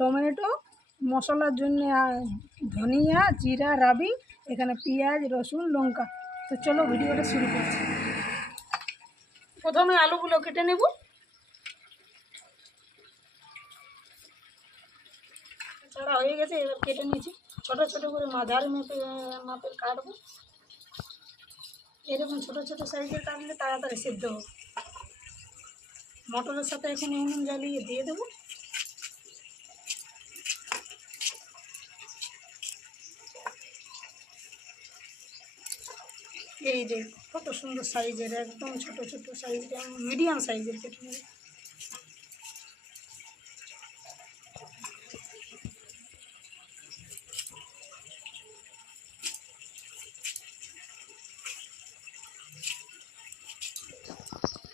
Tomato, মশলার জন্য ধনিয়া, জিরা, রাবি, এখানে পেঁয়াজ, রসুন, লঙ্কা। তো চলো ভিডিওটা শুরু করছি। প্রথমে আলুগুলো কেটে নেব। ছাড়া হয়ে গেছে, এবার কেটে নিয়েছি ছোটো ছোটো করে, মাঝারি মাপের কাটবো। এরকম ছোটো ছোটো সাইজের কাটলে তাড়াতাড়ি সেদ্ধ হবে। মটরের সাথে এখানে উনুন জ্বালিয়ে দিয়ে দেবো। এই দেখ কত সুন্দর সাইজের, একদম ছোটো ছোটো সাইজের, মিডিয়াম সাইজের কেটে নেব।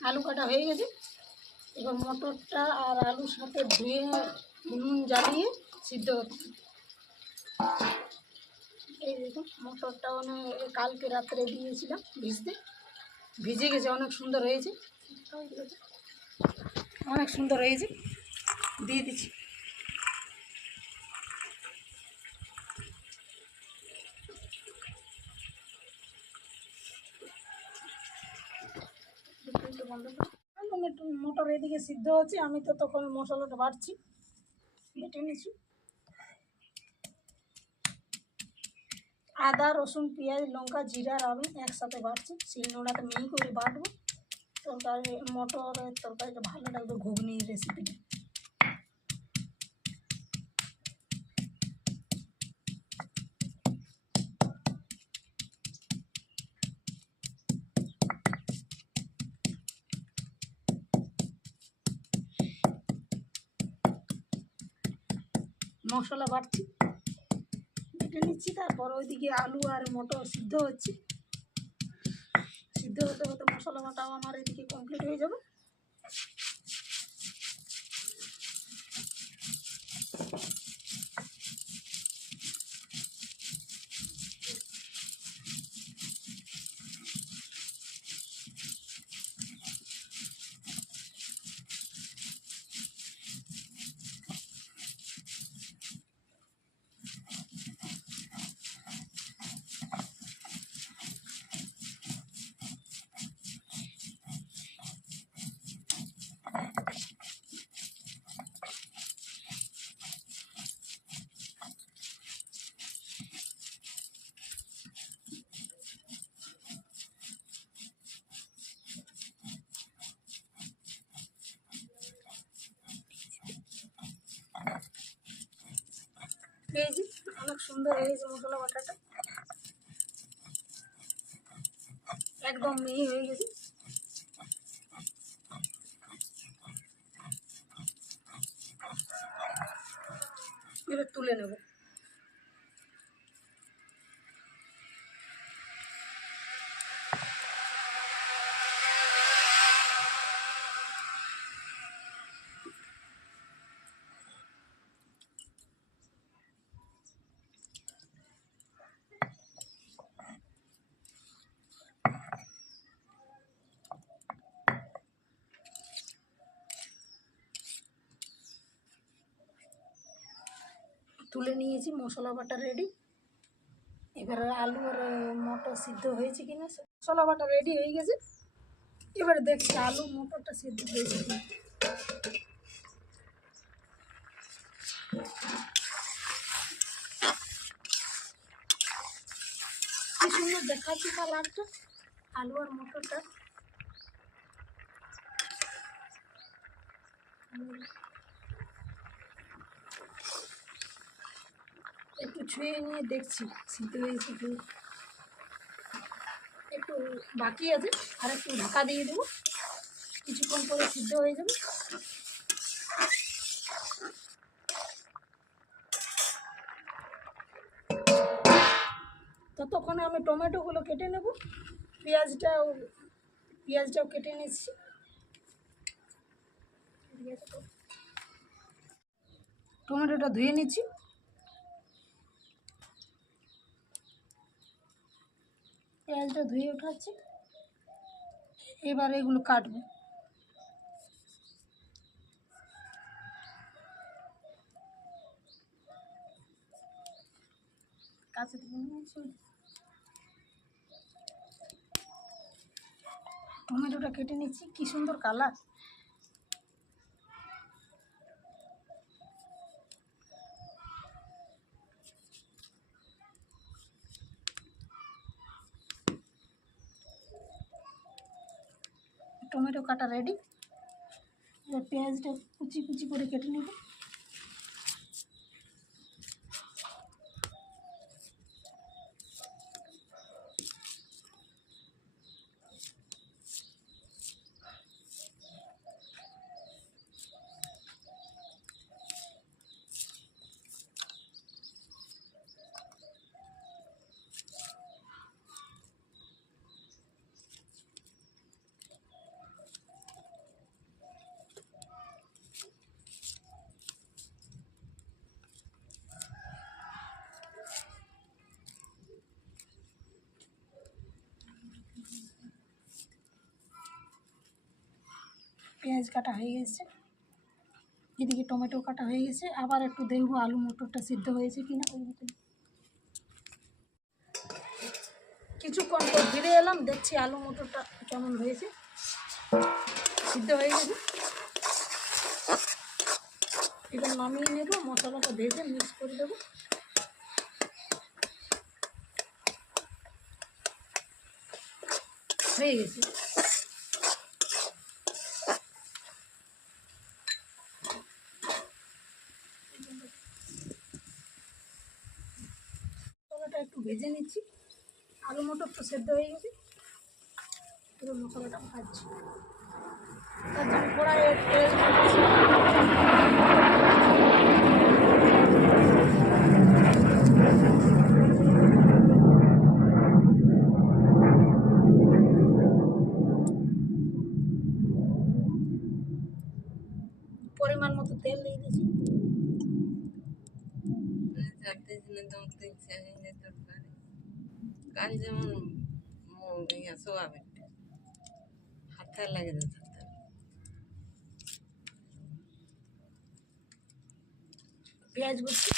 আলু কাটা হয়ে গেছে। এবার মটরটা আর আলুর সাথে ধুয়ে উনুন জ্বালিয়ে সিদ্ধ হচ্ছে। এই দেখুন মটরটা কালকে রাত্রে দিয়েছিলাম ভিজতে, ভিজে গেছে, অনেক সুন্দর হয়েছে, অনেক সুন্দর হয়েছে। দিয়ে দিচ্ছি। মটর এদিকে সিদ্ধ হচ্ছে, আমি তো তখন মশলাটা বাটছি, বেটে নিচ্ছি। আদা, রসুন, পেঁয়াজ, লঙ্কা, জিরা, রাবি একসাথে বাটছি। শিলনোড়াতে মিহি করে বাটবো। তরকারি, মটরের তরকারিটা ভালো লাগবে, ঘুগনির রেসিপিটা। মশলা বাটছি, বেটে নিচ্ছি। তারপর ওইদিকে আলু আর মটর সিদ্ধ হচ্ছে। সিদ্ধ হতে হতে মশলা বাটাও আমার এদিকে কমপ্লিট হয়ে যাবে। এই যে অনেক সুন্দর হয়েছে মশলা বাটাটা, একদম মিহি হয়ে গেছে। এবার তুলে নেব। তুলে নিয়েছি, মশলা বাটা রেডি। এবার আলু আর মটর সিদ্ধ হয়েছে কিনা, মশলা বাটা রেডি হয়ে গেছে। এবারে দেখছি আলু মটরটা সিদ্ধ হয়েছে কিনা। কি সুন্দর দেখাচ্ছে কালারটা আলু আর মটরটা। একটু ছুঁয়ে নিয়ে দেখছি সিদ্ধ হয়েছে কি, একটু বাকি আছে, আর একটু ঢাকা দিয়ে দেবো, কিছুক্ষণ পরে সিদ্ধ হয়ে যাবে। ততক্ষণে আমি টমেটোগুলো কেটে নেব, পেঁয়াজটাও কেটে নিচ্ছি। টমেটোটা ধুয়ে নিচ্ছি। পেঁয়াজটা ধুয়ে উঠাচ্ছি। এবার এগুলো কাটবো। কাছে থেকে নিয়ে এসে টমেটোটা কেটে নিচ্ছি। কি সুন্দর কালার। টমেটো কাটা রেডি। এবার পেঁয়াজটা কুচি কুচি করে কেটে নেব। পেঁয়াজ কাটা হয়ে গেছে, এদিকে টমেটো কাটা হয়ে গেছে। আবার একটু দেখবো আলু মটরটা সিদ্ধ হয়েছে কিনা। কিছুক্ষণ পর ফিরে এলাম, দেখছি আলু মটরটা কেমন হয়েছে, সিদ্ধ হয়ে গেছে। এবার নামিয়ে নেব, মশলাটা ভেজে মিক্স করে দেবো। হয়ে গেছে। মশলাটা একটু ভেজে নিচ্ছি। আলু মটর তো সেদ্ধ হয়ে গেছে, এবার মশলাটা ভাজছি। তার জন্য কড়াইয়ে তেল দিচ্ছি। পরিমাণ মতো তেল দিয়ে দিচ্ছি। কাল যেমন সোয়াবিন হাতে লাগে না। পেঁয়াজ কুচি,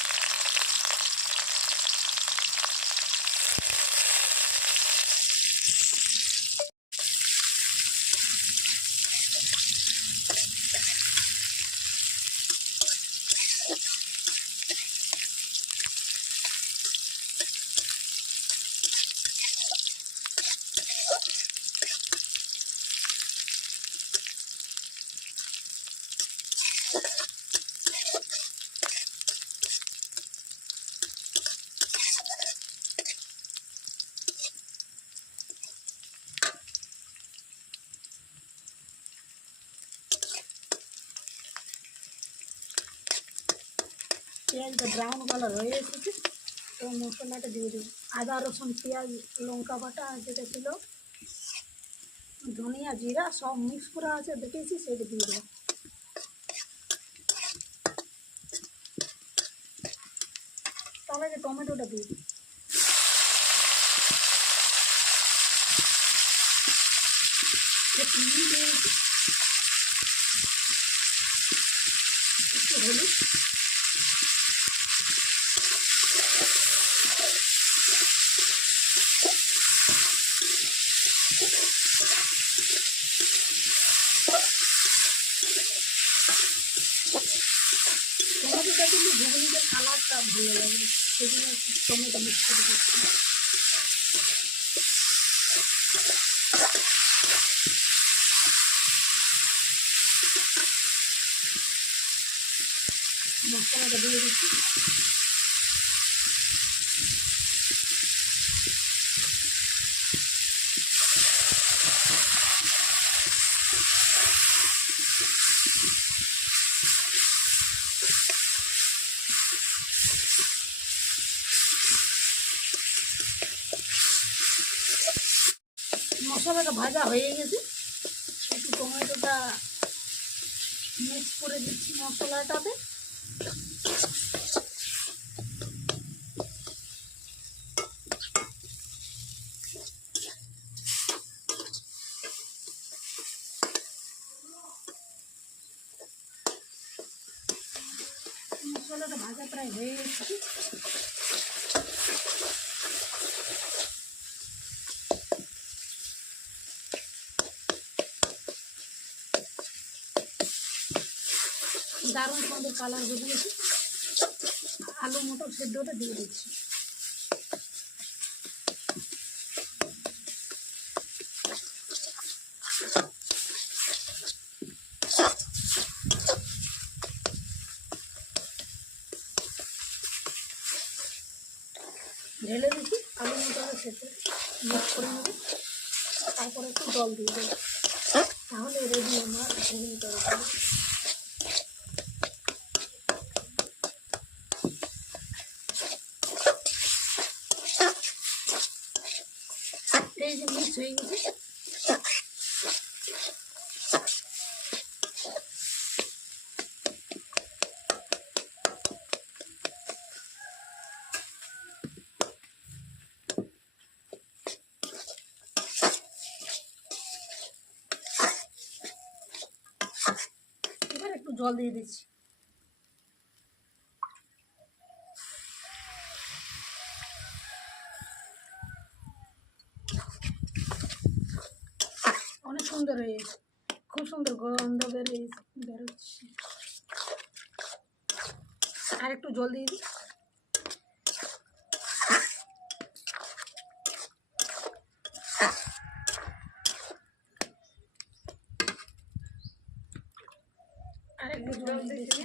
পেঁয়াজটা ব্রাউন কালার হয়ে এসেছে। তো মশলাটা দিয়ে দেবো। আদা রসুন পেঁয়াজ লঙ্কা বাটা যেটা ছিল, ধনিয়া জিরা সব মিক্স করা আছে দেখেছি, সেটা দিয়ে দেবো। তবে টমেটোটা দিয়ে দিই। একটু নুন দিয়েছি, একটু হলুদ, টমেটোটা কিন্তু ঘুগনিতে কালারটা ভালো লাগবে, সেই জন্য একটু টমেটো মিক্স করে দিচ্ছি। মশলাটা দিয়ে দিচ্ছি। মশলাটা ভাজা হয়ে গেছে, একটু টমেটোটা মিক্স করে দিচ্ছি মশলাটাতে। মশলাটা ভাজা প্রায় হয়ে গেছে। দারুণ সুন্দর কালার বেরিয়েছে। আলু মটর সেদ্ধটা দিয়ে দিচ্ছি। ঢেলে দিচ্ছি আলু মটরের সেদ্ধ মিক্স করে নেব, তারপরে একটু জল দিয়ে দেবো, তাহলে রেডি আমার ঘুগনি তরকারি। এই যে মিক্স হয়ে গেছে, এবার একটু জল দিয়ে দিচ্ছি। অনেক সুন্দর হয়েছে, খুব সুন্দর গন্ধ বেরোচ্ছে। আর একটু জল দিয়ে দিই। আর একটু জল দিয়ে দিচ্ছি।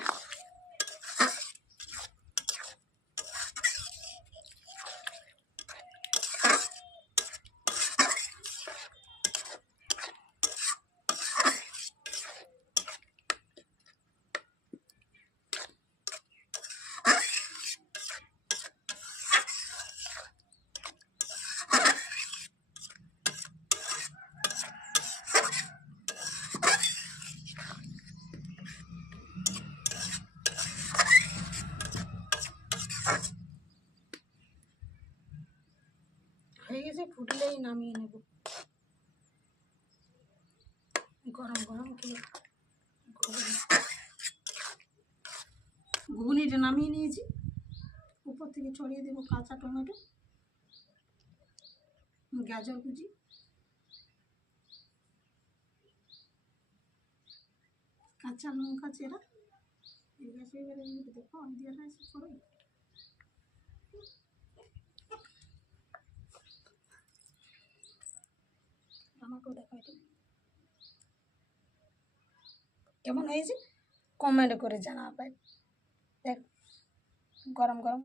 হয়ে গেছে, ফুটলেই নামিয়ে নেব। গরম গরম খেয়ে ঘুগনিটা নামিয়ে নিয়েছি, উপর থেকে ছড়িয়ে দেবো কাঁচা টমেটো, গাজর কুচি, কাঁচা লঙ্কা চেরা। এবারে দেখো আমি দিয়ে রাখছি করে আমাকেও দেখা এটা কেমন হয়েছে কমেন্ট করে জানাবেন। দেখ গরম গরম